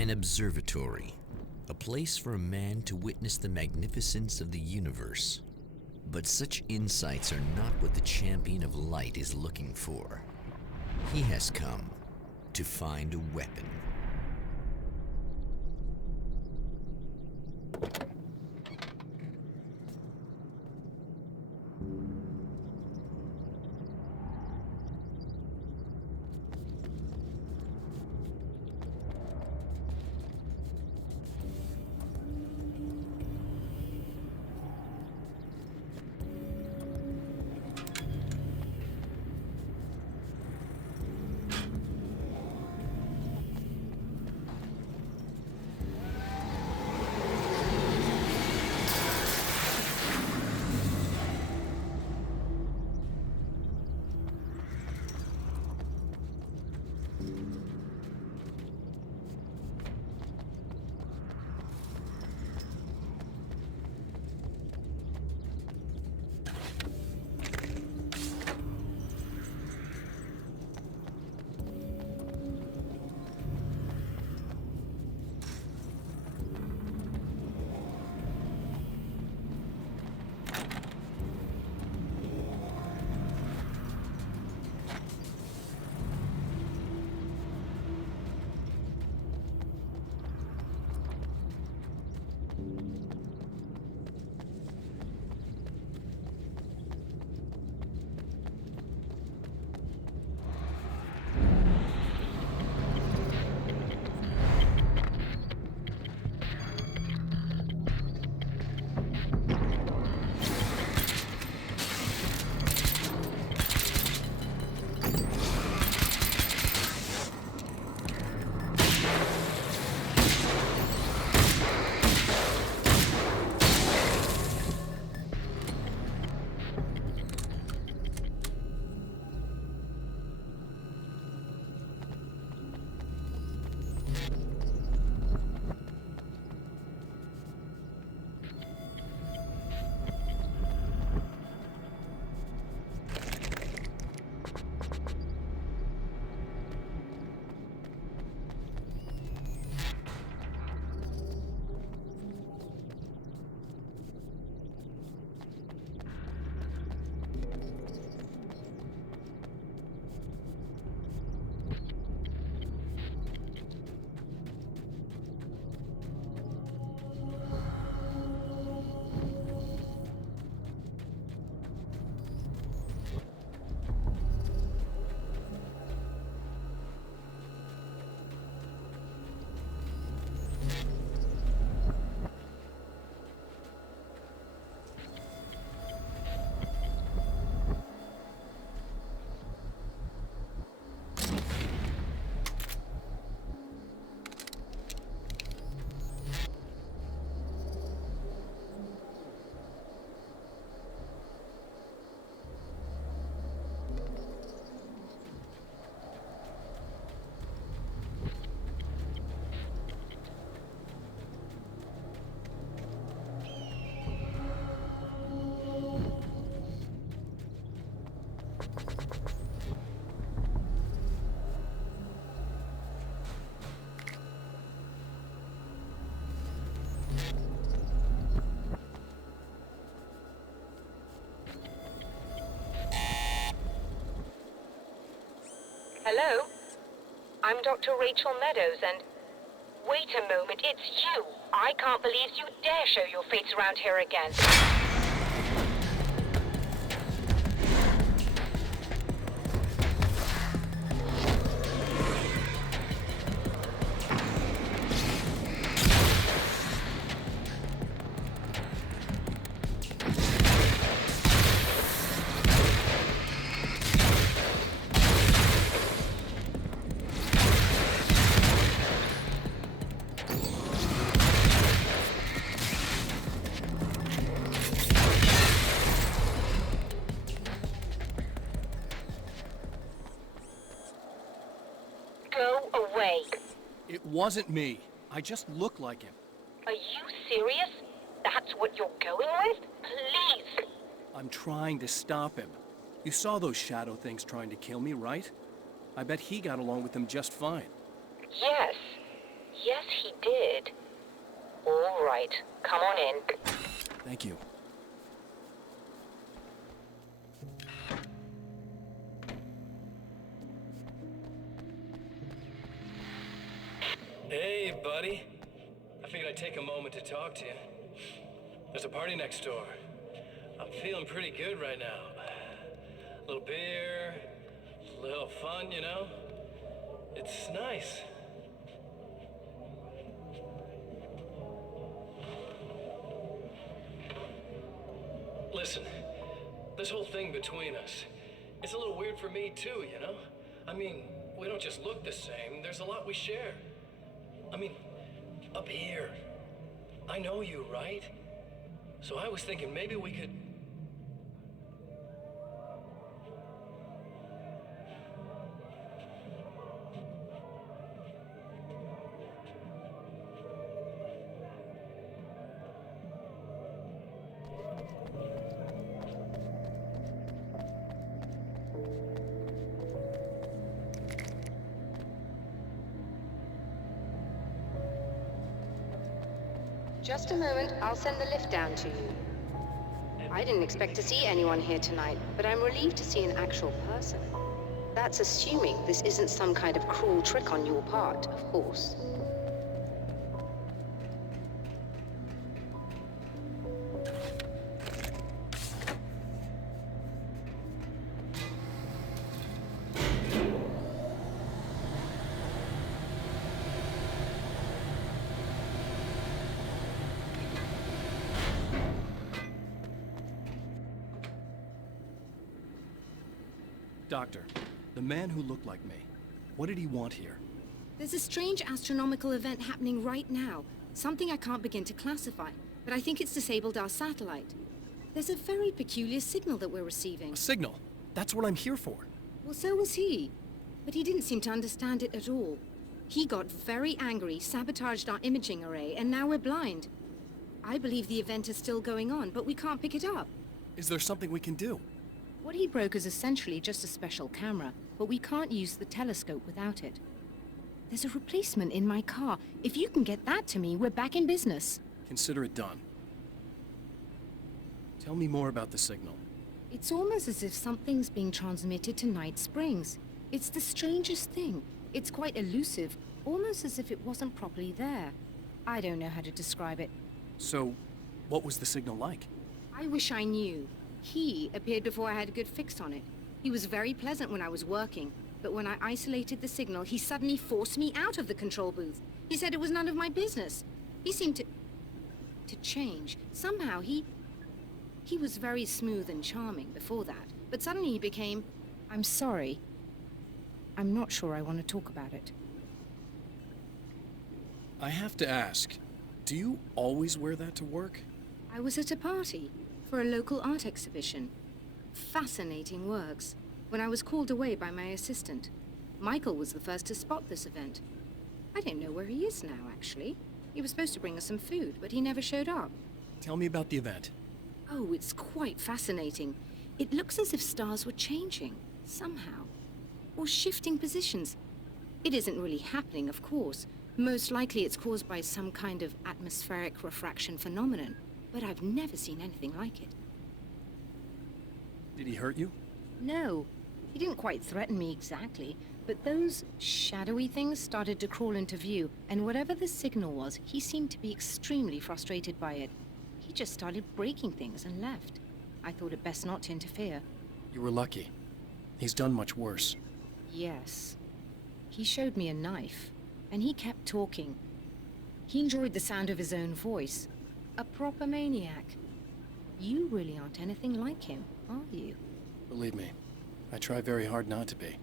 An observatory, a place for a man to witness the magnificence of the universe. But such insights are not what the champion of light is looking for. He has come to find a weapon. Hello? I'm Dr. Rachel Meadows, and... Wait a moment, it's you! I can't believe you dare show your face around here again. Go away. It wasn't me. I just look like him. Are you serious? That's what you're going with? Please! I'm trying to stop him. You saw those shadow things trying to kill me, right? I bet he got along with them just fine. Yes. Yes, he did. All right, come on in. Thank you. Hey, buddy. I figured I'd take a moment to talk to you. There's a party next door. I'm feeling pretty good right now. A little beer, a little fun, you know? It's nice. Listen, this whole thing between us, it's a little weird for me too, you know? I mean, we don't just look the same, there's a lot we share. I mean, up here, I know you, right? So I was thinking maybe we could... Just a moment, I'll send the lift down to you. I didn't expect to see anyone here tonight, but I'm relieved to see an actual person. That's assuming this isn't some kind of cruel trick on your part, of course. Doctor, the man who looked like me, what did he want here? There's a strange astronomical event happening right now. Something I can't begin to classify, but I think it's disabled our satellite. There's a very peculiar signal that we're receiving. A signal? That's what I'm here for. Well, so was he. But he didn't seem to understand it at all. He got very angry, sabotaged our imaging array, and now we're blind. I believe the event is still going on, but we can't pick it up. Is there something we can do? What he broke is essentially just a special camera, but we can't use the telescope without it. There's a replacement in my car. If you can get that to me, we're back in business. Consider it done. Tell me more about the signal. It's almost as if something's being transmitted to Night Springs. It's the strangest thing. It's quite elusive, almost as if it wasn't properly there. I don't know how to describe it. So, what was the signal like? I wish I knew. He appeared before I had a good fix on it. He was very pleasant when I was working, but when I isolated the signal, he suddenly forced me out of the control booth. He said it was none of my business. He seemed to change. Somehow he was very smooth and charming before that, but suddenly he became, I'm sorry. I'm not sure I want to talk about it. I have to ask, do you always wear that to work? I was at a party for a local art exhibition. Fascinating works. When I was called away by my assistant, Michael was the first to spot this event. I don't know where he is now, actually. He was supposed to bring us some food, but he never showed up. Tell me about the event. Oh, it's quite fascinating. It looks as if stars were changing, somehow. Or shifting positions. It isn't really happening, of course. Most likely it's caused by some kind of atmospheric refraction phenomenon. But I've never seen anything like it. Did he hurt you? No, he didn't quite threaten me exactly, but those shadowy things started to crawl into view, and whatever the signal was, he seemed to be extremely frustrated by it. He just started breaking things and left. I thought it best not to interfere. You were lucky. He's done much worse. Yes. He showed me a knife, and he kept talking. He enjoyed the sound of his own voice. A proper maniac. You really aren't anything like him, are you? Believe me, I try very hard not to be.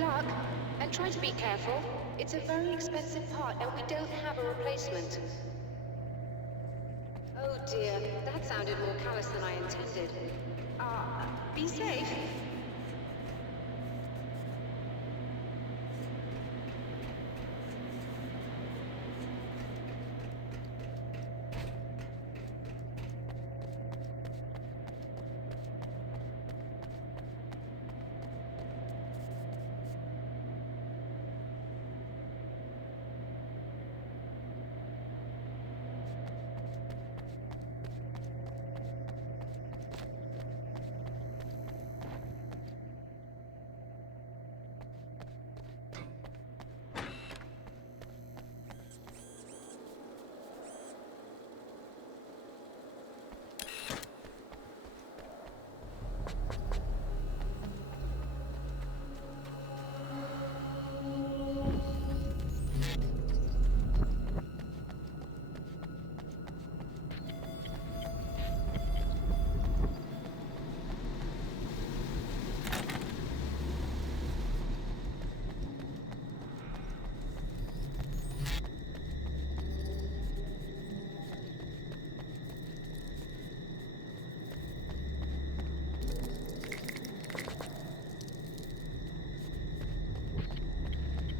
luck, and try to be careful. It's a very expensive part, and we don't have a replacement. Oh dear, that sounded more callous than I intended. Be safe.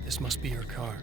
This must be her car.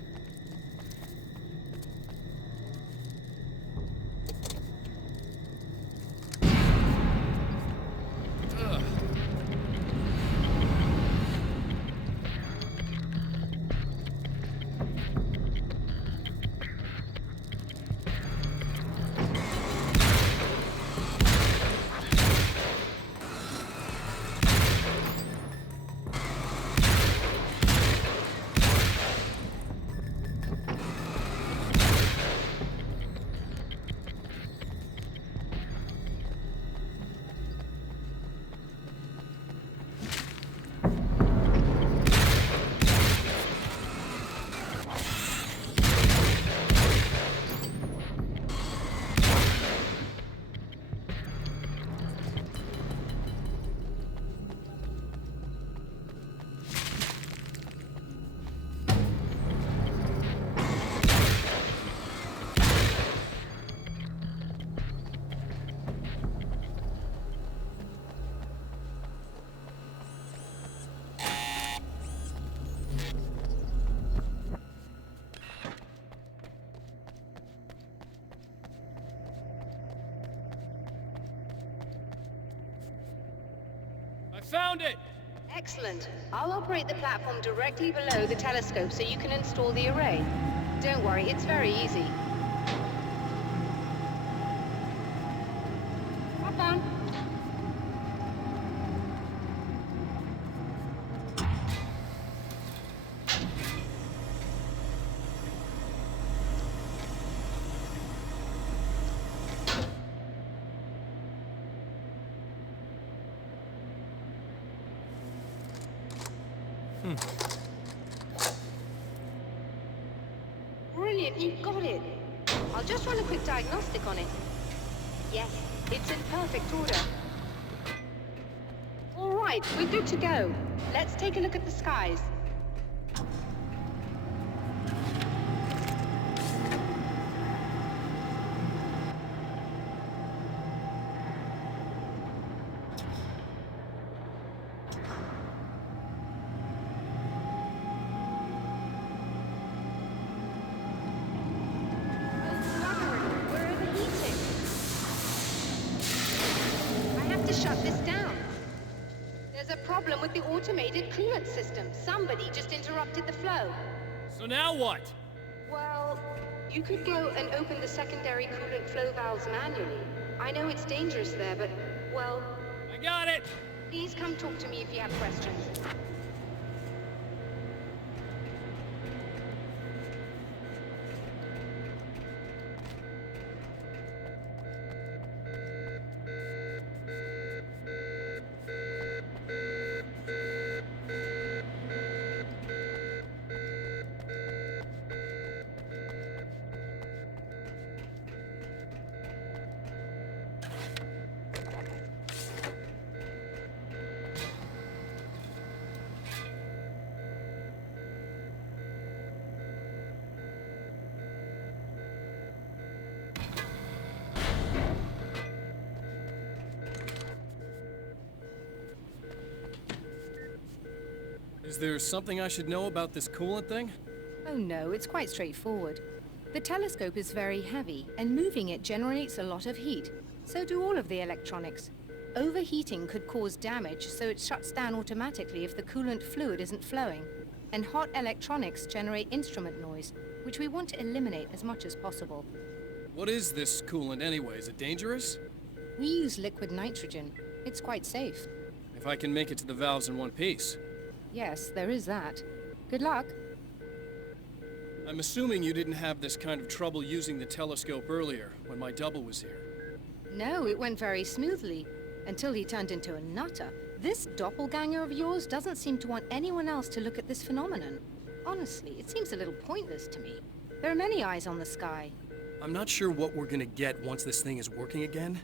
Found it! Excellent. I'll operate the platform directly below the telescope so you can install the array. Don't worry, it's very easy. Hop on. Brilliant, you got it. I'll just run a quick diagnostic on it. Yes, it's in perfect order. All right, we're good to go. Let's take a look at the skies. Shut this down. There's a problem with the automated coolant system. Somebody just interrupted the flow. So now what? Well, you could go and open the secondary coolant flow valves manually. I know it's dangerous there, but, well... I got it! Please come talk to me if you have questions. Is there something I should know about this coolant thing? Oh no, it's quite straightforward. The telescope is very heavy, and moving it generates a lot of heat. So do all of the electronics. Overheating could cause damage, so it shuts down automatically if the coolant fluid isn't flowing. And hot electronics generate instrument noise, which we want to eliminate as much as possible. What is this coolant anyway? Is it dangerous? We use liquid nitrogen. It's quite safe. If I can make it to the valves in one piece. Yes, there is that. Good luck. I'm assuming you didn't have this kind of trouble using the telescope earlier, when my double was here. No, it went very smoothly, until he turned into a nutter. This doppelganger of yours doesn't seem to want anyone else to look at this phenomenon. Honestly, it seems a little pointless to me. There are many eyes on the sky. I'm not sure what we're gonna get once this thing is working again,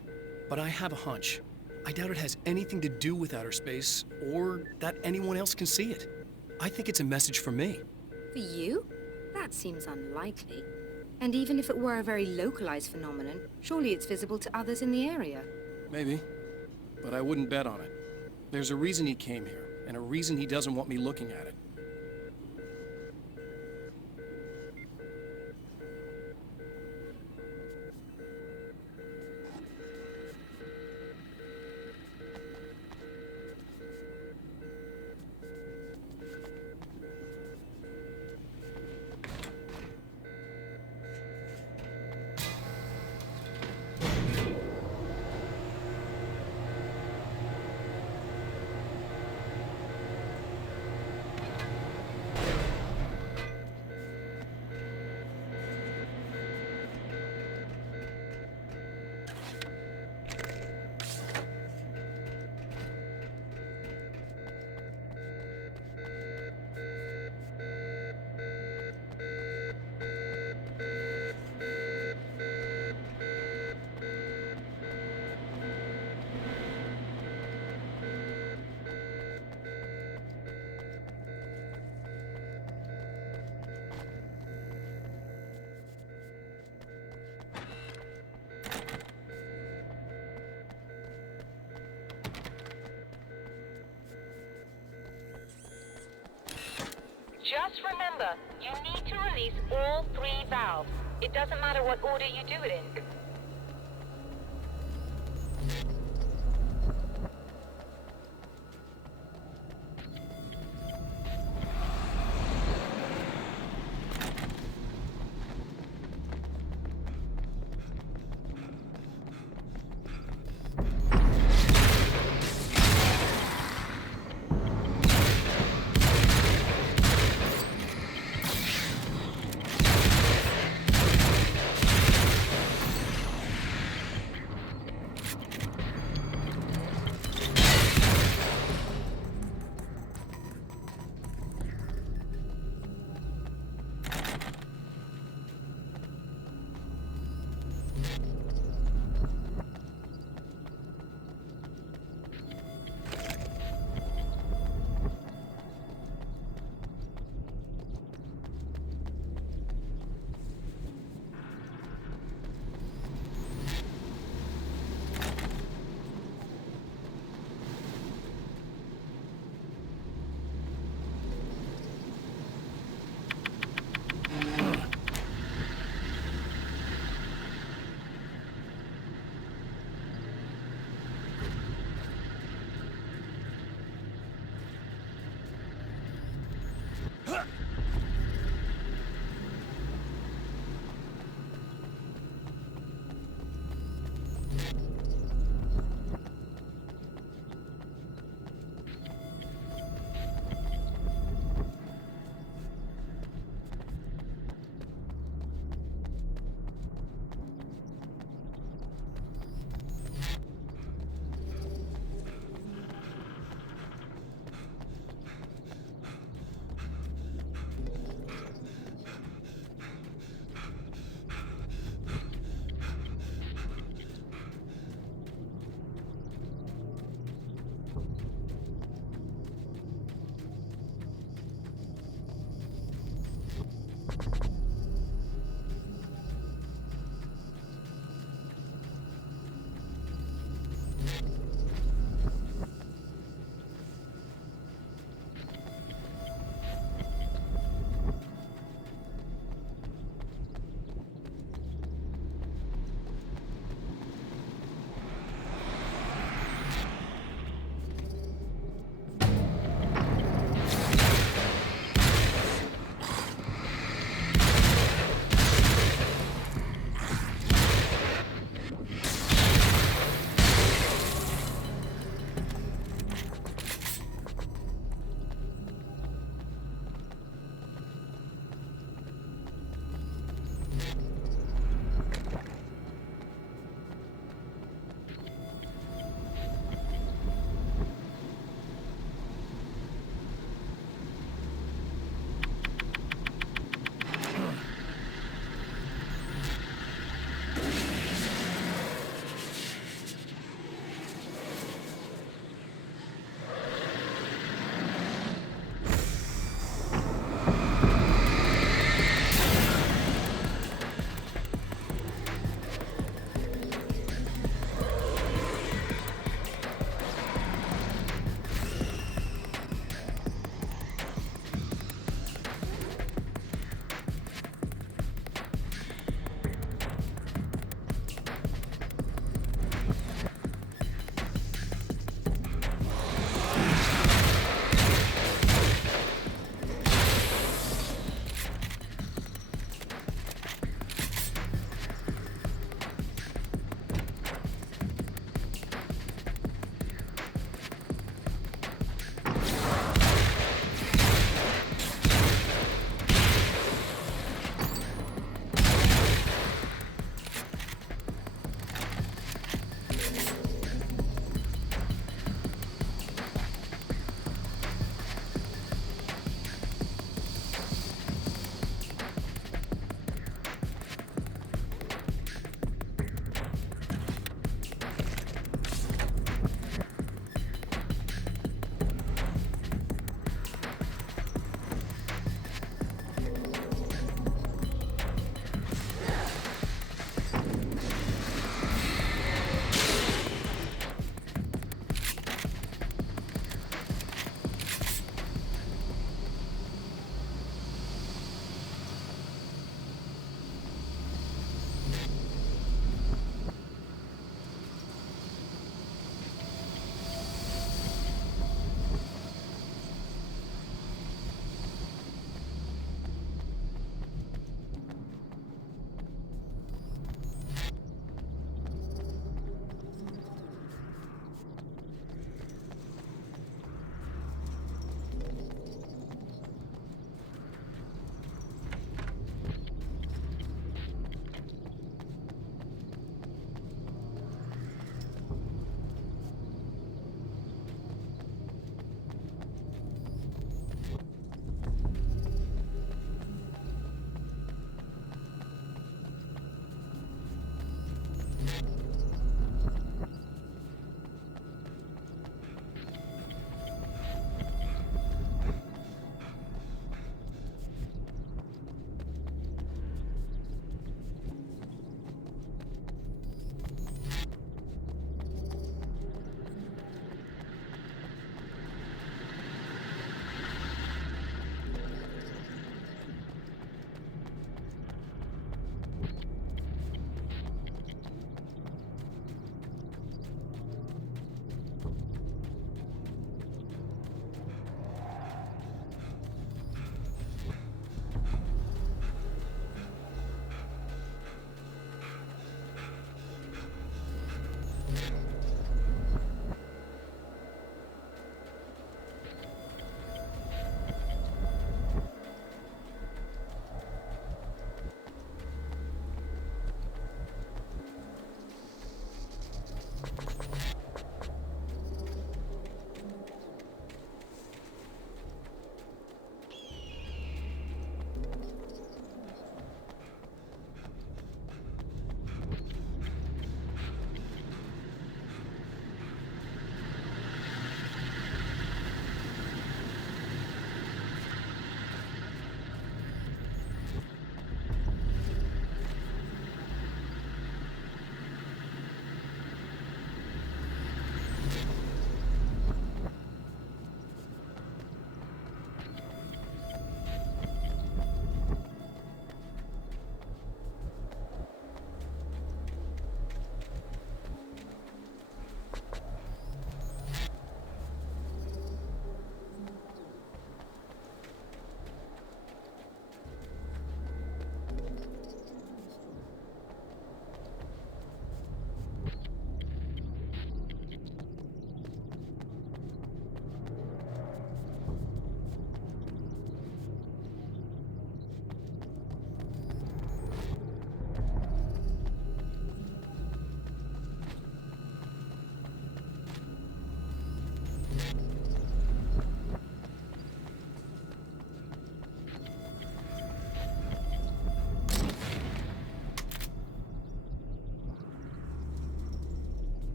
but I have a hunch. I doubt it has anything to do with outer space, or that anyone else can see it. I think it's a message for me. For you? That seems unlikely. And even if it were a very localized phenomenon, surely it's visible to others in the area. Maybe, but I wouldn't bet on it. There's a reason he came here, and a reason he doesn't want me looking at it. Just remember, you need to release all 3 valves. It doesn't matter what order you do it in.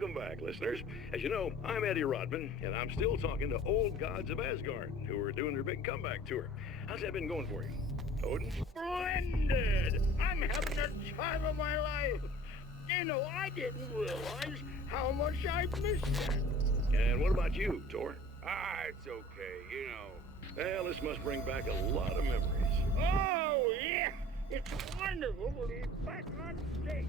Welcome back, listeners. As you know, I'm Eddie Rodman, and I'm still talking to old gods of Asgard, who are doing their big comeback tour. How's that been going for you? Odin? Splendid! I'm having the time of my life. You know, I didn't realize how much I missed that. And what about you, Tor? It's okay, you know. Well, this must bring back a lot of memories. Oh, yeah! It's wonderful to be back on stage.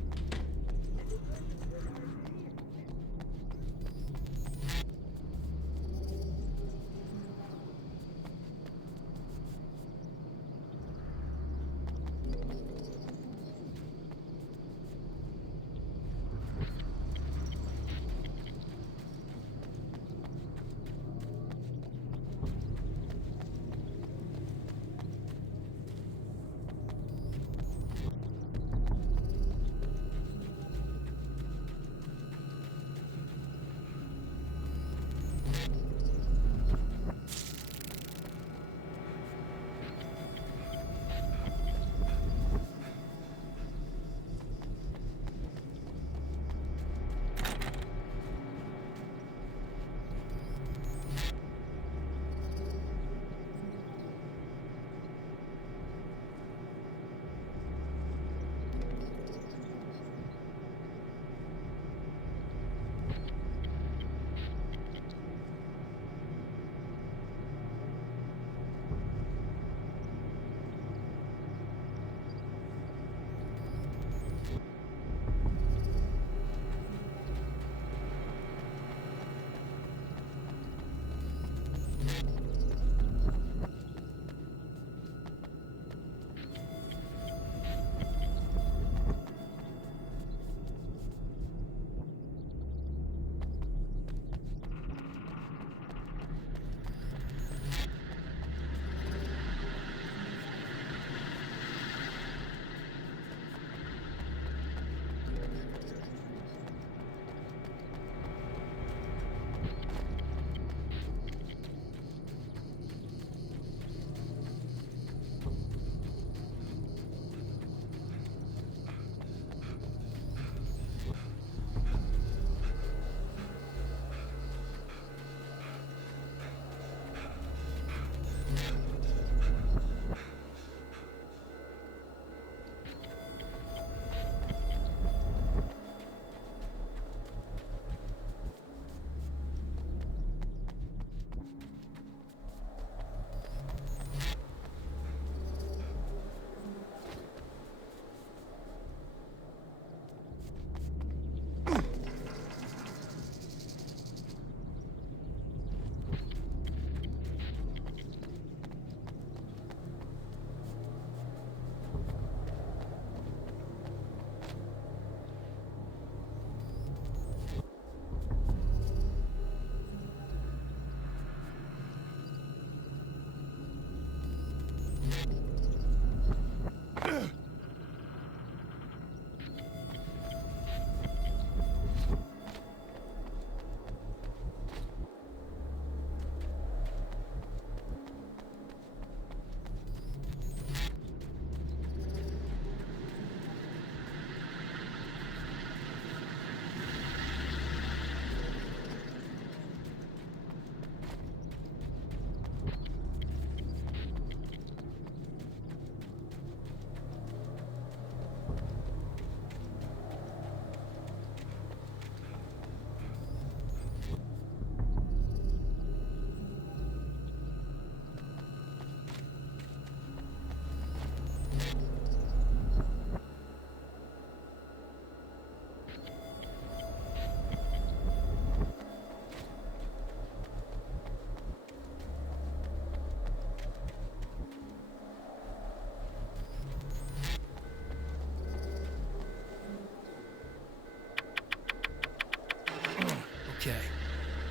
Okay,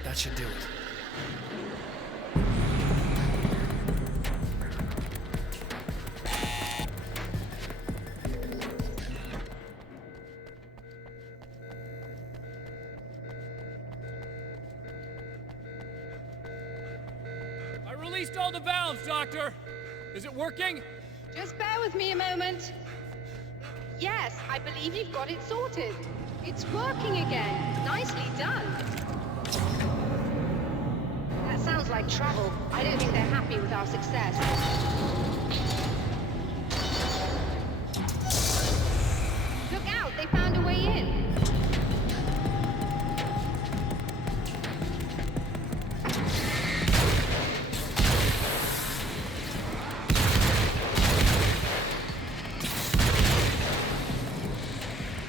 that should do it. I released all the valves, Doctor. Is it working? Just bear with me a moment. Yes, I believe you've got it sorted. It's working again. Nicely done. That sounds like trouble. I don't think they're happy with our success. Look out, they found a way in.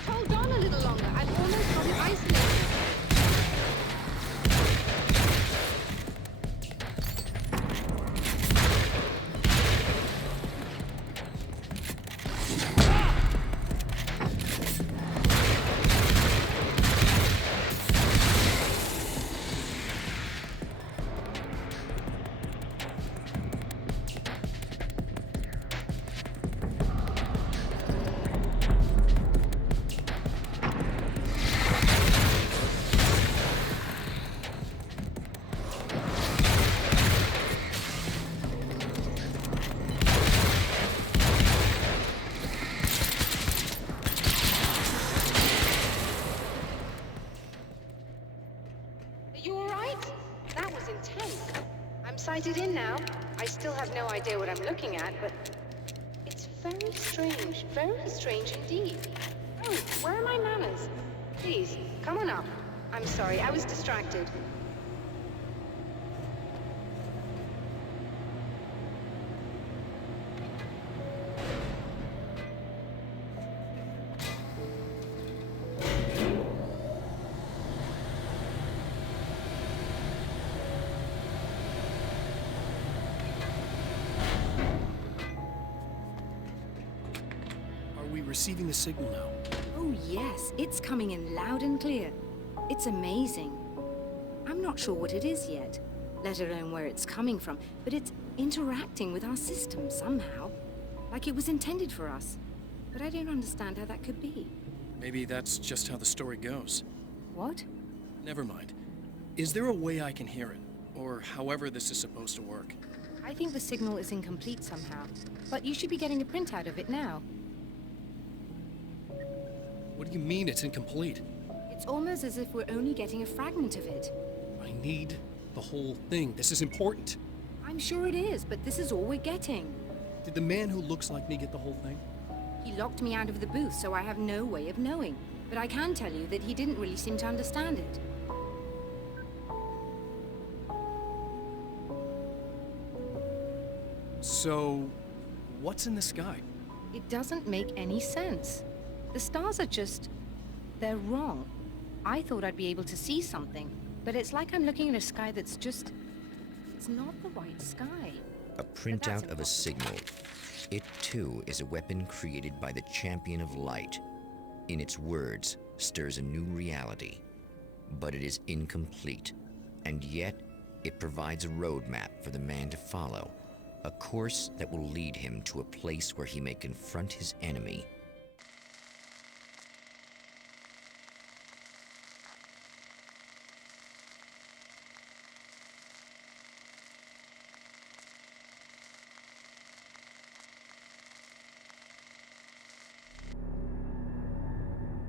Hold on a little longer. I've almost got it isolated. Sighted in now. I still have no idea what I'm looking at, but it's very strange indeed. Oh, where are my manners? Please, come on up. I'm sorry, I was distracted. Receiving the signal now. Oh yes, it's coming in loud and clear. It's amazing. I'm not sure what it is yet, let alone where it's coming from, but it's interacting with our system somehow. Like it was intended for us. But I don't understand how that could be. Maybe that's just how the story goes. What? Never mind. Is there a way I can hear it? Or however this is supposed to work? I think the signal is incomplete somehow, but you should be getting a printout of it now. What do you mean it's incomplete? It's almost as if we're only getting a fragment of it. I need the whole thing. This is important. I'm sure it is, but this is all we're getting. Did the man who looks like me get the whole thing? He locked me out of the booth, so I have no way of knowing. But I can tell you that he didn't really seem to understand it. So, what's in the sky? It doesn't make any sense. The stars are just... they're wrong. I thought I'd be able to see something, but it's like I'm looking at a sky that's just... it's not the right sky. A printout of a signal. It too is a weapon created by the Champion of Light. In its words, stirs a new reality. But it is incomplete, and yet it provides a roadmap for the man to follow. A course that will lead him to a place where he may confront his enemy.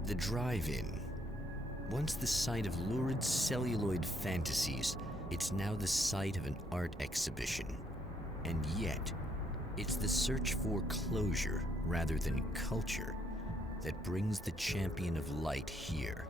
The drive-in. Once the site of lurid celluloid fantasies, it's now the site of an art exhibition. And yet, it's the search for closure rather than culture that brings the Champion of Light here.